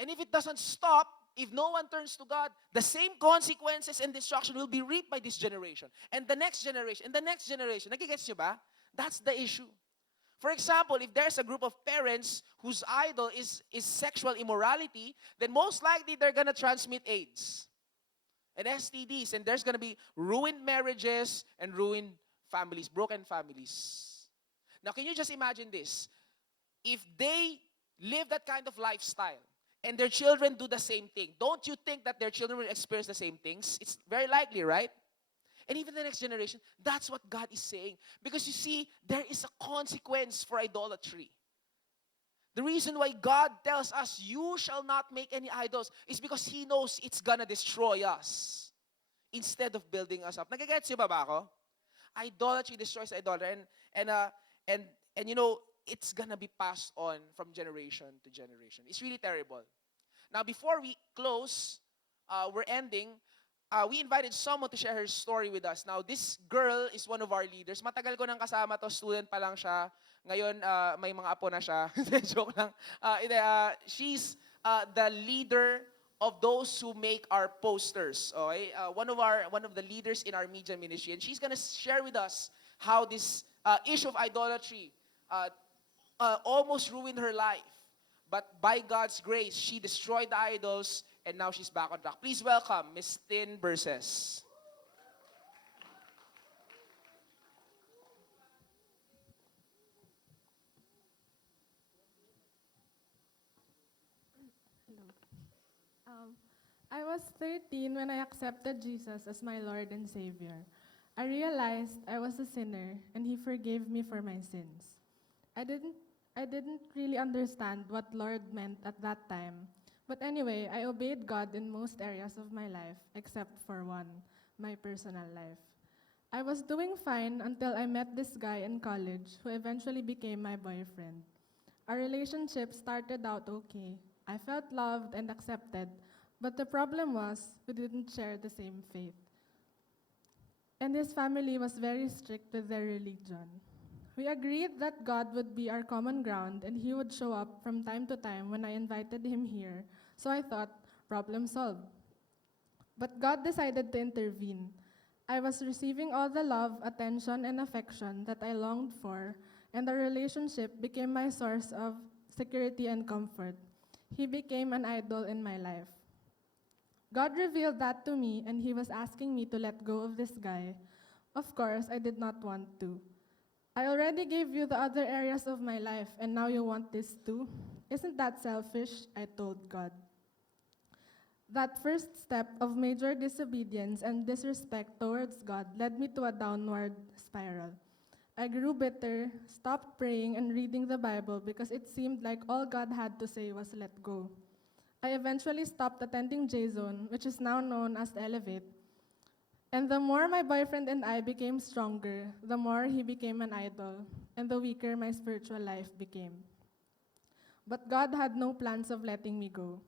And if it doesn't stop, if no one turns to God, the same consequences and destruction will be reaped by this generation. And the next generation, and the next generation. Nagigets nyo ba? That's the issue. For example, if there's a group of parents whose idol is sexual immorality, then most likely they're going to transmit AIDS and STDs, and there's going to be ruined marriages and ruined families, broken families. Now, can you just imagine this? If they live that kind of lifestyle and their children do the same thing, don't you think that their children will experience the same things? It's very likely, right? And even the next generation, that's what God is saying. Because you see, there is a consequence for idolatry. The reason why God tells us, you shall not make any idols, is because He knows it's gonna destroy us instead of building us up. Nagigets niyo ba ako? Idolatry destroys idolatry. And you know, it's gonna be passed on from generation to generation. It's really terrible. Now, before we close, we're ending, we invited someone to share her story with us. Now, this girl is one of our leaders. Matagal ko nang kasama to, student pa lang siya. Ngayon, may mga apo na siya. Joke lang. She's the leader of those who make our posters. Okay? One of the leaders in our media ministry. And she's gonna share with us how this issue of idolatry almost ruined her life. But by God's grace, she destroyed the idols, and now she's back on track. Please welcome Miss Tin Burses. I was 13 when I accepted Jesus as my Lord and Savior. I realized I was a sinner and He forgave me for my sins. I didn't really understand what Lord meant at that time. But anyway, I obeyed God in most areas of my life except for one, my personal life. I was doing fine until I met this guy in college who eventually became my boyfriend. Our relationship started out okay. I felt loved and accepted, but the problem was we didn't share the same faith. And his family was very strict with their religion. We agreed that God would be our common ground and He would show up from time to time when I invited Him here. So I thought, problem solved. But God decided to intervene. I was receiving all the love, attention, and affection that I longed for, and the relationship became my source of security and comfort. He became an idol in my life. God revealed that to me, and He was asking me to let go of this guy. Of course, I did not want to. I already gave you the other areas of my life, and now you want this too? Isn't that selfish? I told God. That first step of major disobedience and disrespect towards God led me to a downward spiral. I grew bitter, stopped praying and reading the Bible because it seemed like all God had to say was let go. I eventually stopped attending J-Zone, which is now known as Elevate. And the more my boyfriend and I became stronger, the more he became an idol, and the weaker my spiritual life became. But God had no plans of letting me go.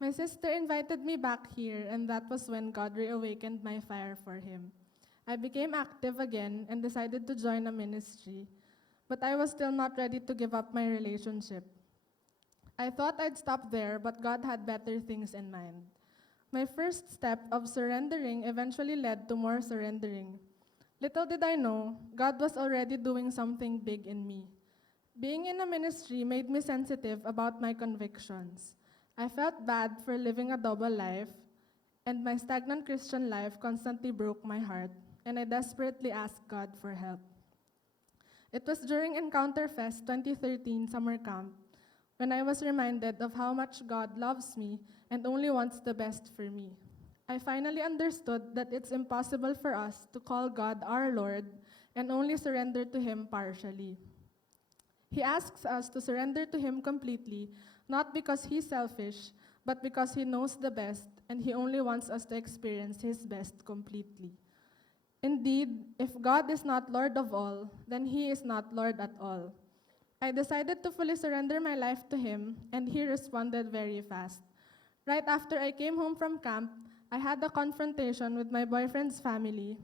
My sister invited me back here, and that was when God reawakened my fire for Him. I became active again and decided to join a ministry, but I was still not ready to give up my relationship. I thought I'd stop there, but God had better things in mind. My first step of surrendering eventually led to more surrendering. Little did I know, God was already doing something big in me. Being in a ministry made me sensitive about my convictions. I felt bad for living a double life, and my stagnant Christian life constantly broke my heart, and I desperately asked God for help. It was during Encounter Fest 2013 summer camp when I was reminded of how much God loves me and only wants the best for me. I finally understood that it's impossible for us to call God our Lord and only surrender to Him partially. He asks us to surrender to Him completely, not because He's selfish, but because He knows the best and He only wants us to experience His best completely. Indeed, if God is not Lord of all, then He is not Lord at all. I decided to fully surrender my life to Him, and He responded very fast. Right after I came home from camp, I had a confrontation with my boyfriend's family.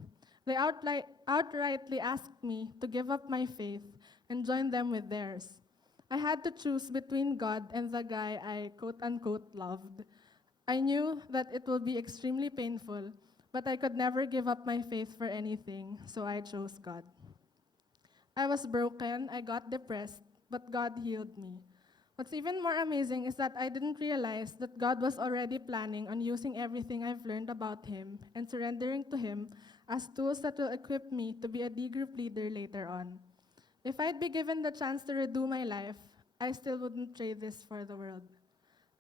They outrightly asked me to give up my faith and join them with theirs. I had to choose between God and the guy I quote-unquote loved. I knew that it will be extremely painful, but I could never give up my faith for anything, so I chose God. I was broken, I got depressed, but God healed me. What's even more amazing is that I didn't realize that God was already planning on using everything I've learned about Him and surrendering to Him as tools that will equip me to be a D group leader later on. If I'd be given the chance to redo my life, I still wouldn't trade this for the world.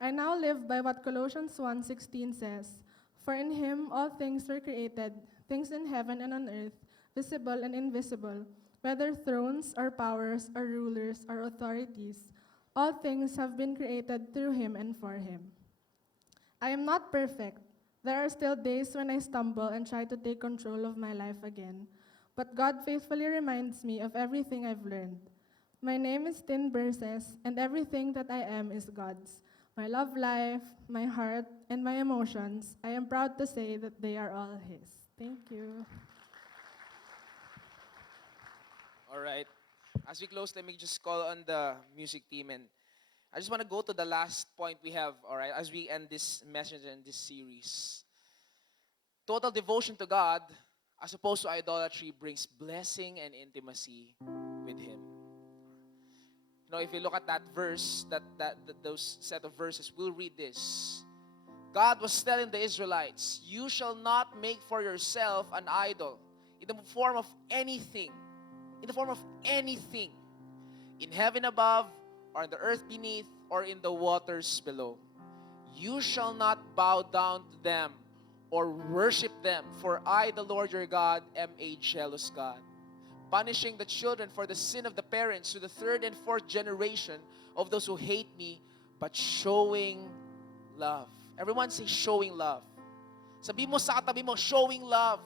I now live by what Colossians 1:16 says, "For in Him all things were created, things in heaven and on earth, visible and invisible, whether thrones or powers or rulers or authorities, all things have been created through Him and for Him." I am not perfect. There are still days when I stumble and try to take control of my life again. But God faithfully reminds me of everything I've learned. My name is Tin Berses, and everything that I am is God's. My love life, my heart, and my emotions, I am proud to say that they are all His. Thank you. All right. As we close, let me just call on the music team, and I just want to go to the last point we have, all right, as we end this message and this series. Total devotion to God, as opposed to idolatry, brings blessing and intimacy with Him. You know, if you look at that verse, those set of verses, we'll read this. God was telling the Israelites, "You shall not make for yourself an idol in the form of anything, in heaven above, or on the earth beneath, or in the waters below. You shall not bow down to them or worship them, for I, the Lord your God, am a jealous God, punishing the children for the sin of the parents to the third and fourth generation of those who hate me, but showing love." Everyone say, showing love. Sabi mo sa katabi mo, showing love.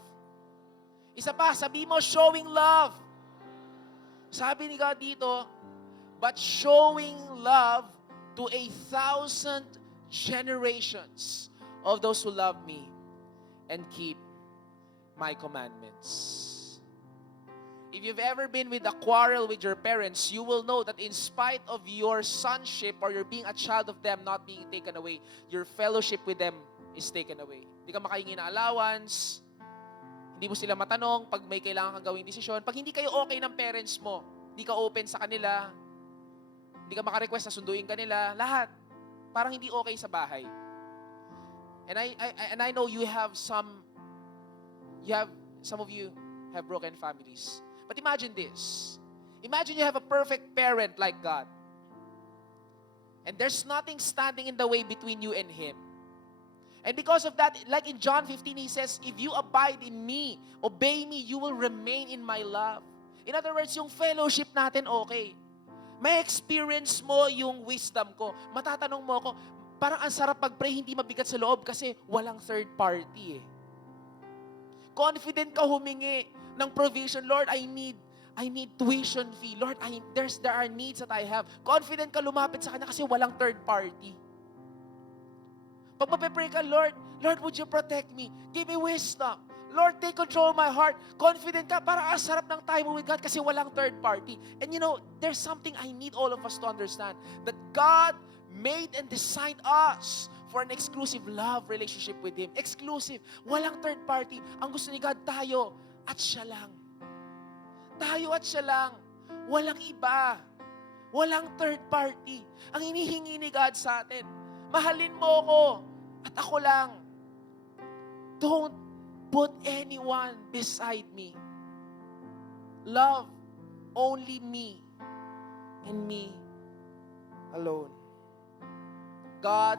Isa pa, sabi mo, showing love. Sabi ni God dito, but showing love to 1,000 generations of those who love me and keep my commandments. If you've ever been with a quarrel with your parents, you will know that in spite of your sonship or your being a child of them not being taken away, your fellowship with them is taken away. Hindi ka makahingi ng allowance, hindi mo sila matanong pag may kailangan kang gawing desisyon. Pag hindi kayo okay ng parents mo, hindi ka open sa kanila, hindi ka maka-request na sunduin kanila, lahat. Parang hindi okay sa bahay. And I know some of you have broken families. But imagine this. Imagine you have a perfect parent like God. And there's nothing standing in the way between you and Him. And because of that, like in John 15, He says, "If you abide in me, obey me, you will remain in my love." In other words, yung fellowship natin okay. May experience mo yung wisdom ko. Matatanong mo ako, parang ang sarap pag-pray, hindi mabigat sa loob kasi walang third party eh. Confident ka humingi ng provision. Lord, I need tuition fee. Lord, there are needs that I have. Confident ka lumapit sa Kanya kasi walang third party. Pag mapipray ka, Lord, would you protect me? Give me wisdom. Lord, take control of my heart. Confident ka, parang ang sarap ng time with God kasi walang third party. And you know, there's something I need all of us to understand. That God made and designed us for an exclusive love relationship with Him. Exclusive. Walang third party. Ang gusto ni God, tayo at siya lang. Tayo at siya lang. Walang iba. Walang third party. Ang hinihingi ni God sa atin, mahalin mo ako at ako lang. Don't put anyone beside me. Love only me and me alone. God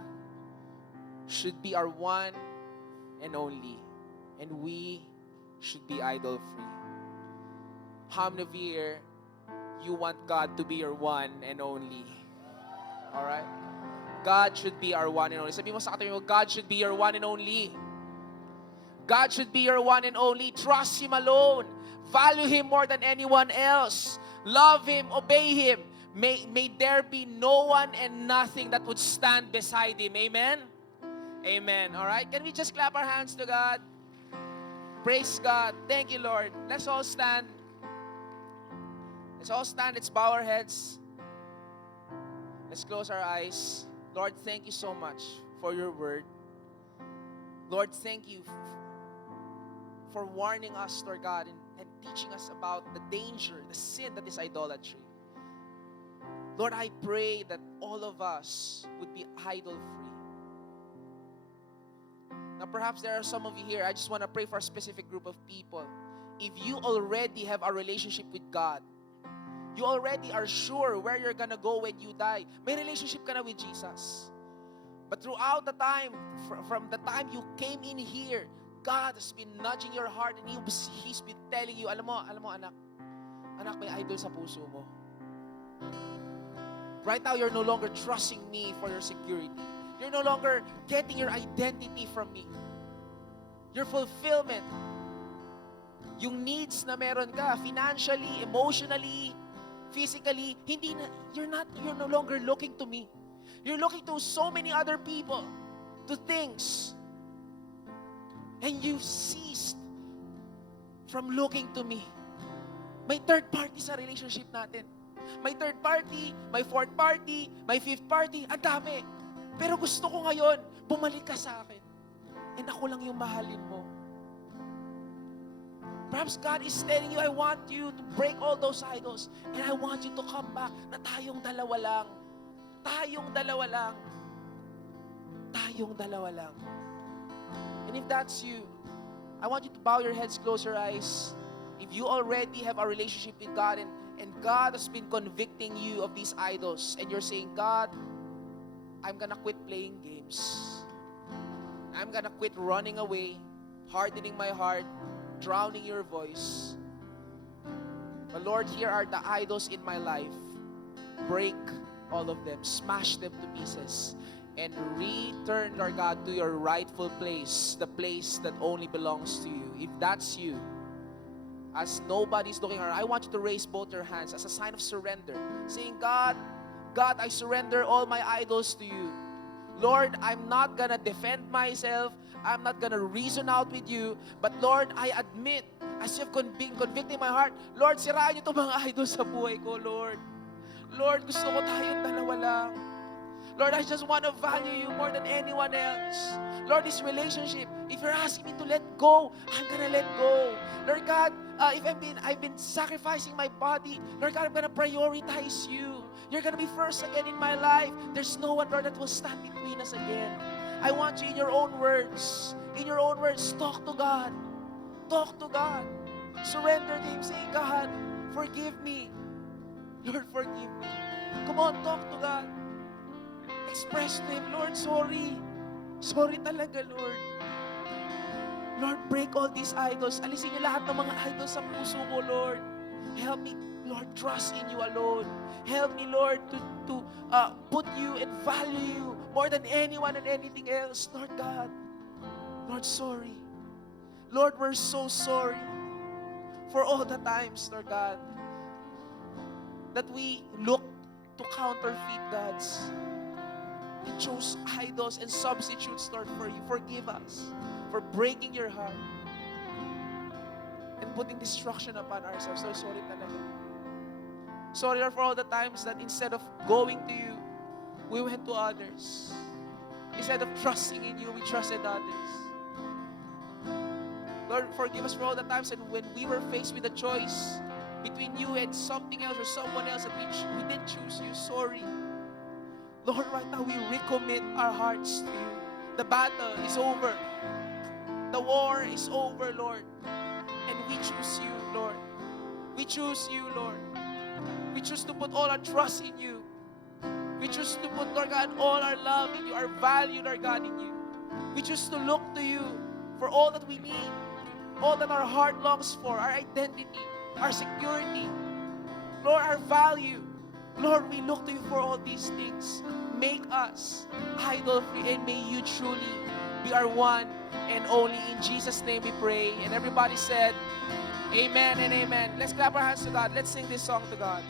should be our one and only, and we should be idol-free. How many of you here, you want God to be your one and only? Alright? God should be our one and only. Sabi mo sa katabi mo, God should be your one and only. God should be your one and only. Trust Him alone. Value Him more than anyone else. Love Him, obey Him. May there be no one and nothing that would stand beside Him. Amen? Amen. All right? Can we just clap our hands to God? Praise God. Thank you, Lord. Let's all stand. Let's all stand. Let's bow our heads. Let's close our eyes. Lord, thank you so much for your word. Lord, thank you for warning us, Lord God, and teaching us about the danger, the sin that is idolatry. Lord, I pray that all of us would be idol-free. Now, perhaps there are some of you here, I just want to pray for a specific group of people. If you already have a relationship with God, you already are sure where you're gonna go when you die, may relationship ka na with Jesus. But throughout the time, from the time you came in here, God has been nudging your heart and He's been telling you, alam mo anak, may idol sa puso mo. Right now, you're no longer trusting me for your security. You're no longer getting your identity from me. Your fulfillment, yung needs na meron ka, financially, emotionally, physically, you're no longer looking to me. You're looking to so many other people, to things. And you've ceased from looking to me. May third party sa relationship natin. May third party, may fourth party, may fifth party, ang dami. Pero gusto ko ngayon, bumalik ka sa akin. And ako lang yung mahalin mo. Perhaps God is telling you, I want you to break all those idols. And I want you to come back na tayong dalawa lang. Tayong dalawa lang. Tayong dalawa lang. And if that's you, I want you to bow your heads, close your eyes. If you already have a relationship with God and God has been convicting you of these idols and you're saying, God, I'm gonna quit playing games. I'm gonna quit running away, hardening my heart, drowning your voice. But Lord, here are the idols in my life. Break all of them, smash them to pieces, and return, Lord God, to your rightful place, the place that only belongs to you. If that's you, as nobody's looking around, I want you to raise both your hands as a sign of surrender, saying, God, I surrender all my idols to you. Lord, I'm not gonna defend myself. I'm not gonna reason out with you. But Lord, I admit, as you've been convicting my heart, Lord, sirain niyo itong mga idols sa buhay ko, Lord. Lord, gusto ko tayong dalawa lang. Lord, I just want to value you more than anyone else. Lord, this relationship, if you're asking me to let go, I'm gonna let go. Lord God, if I've been sacrificing my body, Lord God, I'm gonna prioritize you. You're gonna be first again in my life. There's no one, Lord, that will stand between us again. I want you in your own words. In your own words, talk to God. Talk to God. Surrender to Him. Say, God, forgive me. Lord, forgive me. Come on, talk to God. Express to Him, Lord, sorry. Sorry talaga, Lord. Lord, break all these idols. Alisin niyo lahat ng mga idols sa puso ko, Lord. Help me, Lord, trust in you alone. Help me, Lord, to put you and value you more than anyone and anything else. Lord God, Lord, sorry. Lord, we're so sorry for all the times, Lord God, that we look to counterfeit gods and chose idols and substitutes, Lord, for you. Forgive us for breaking your heart and putting destruction upon ourselves. So sorry talaga. Sorry, Lord, for all the times that instead of going to you, we went to others. Instead of trusting in you, we trusted others. Lord, forgive us for all the times that when we were faced with a choice between you and something else or someone else that we did choose you. Sorry. Lord, right now we recommit our hearts to you. The battle is over. The war is over, Lord. And we choose you, Lord. We choose you, Lord. We choose to put all our trust in you. We choose to put, Lord God, all our love in you, our value, Lord God, in you. We choose to look to you for all that we need, all that our heart longs for, our identity, our security, Lord, our value. Lord, we look to you for all these things. Make us idol-free, and may you truly be our one and only. In Jesus' name we pray. And everybody said, amen and amen. Let's clap our hands to God. Let's sing this song to God.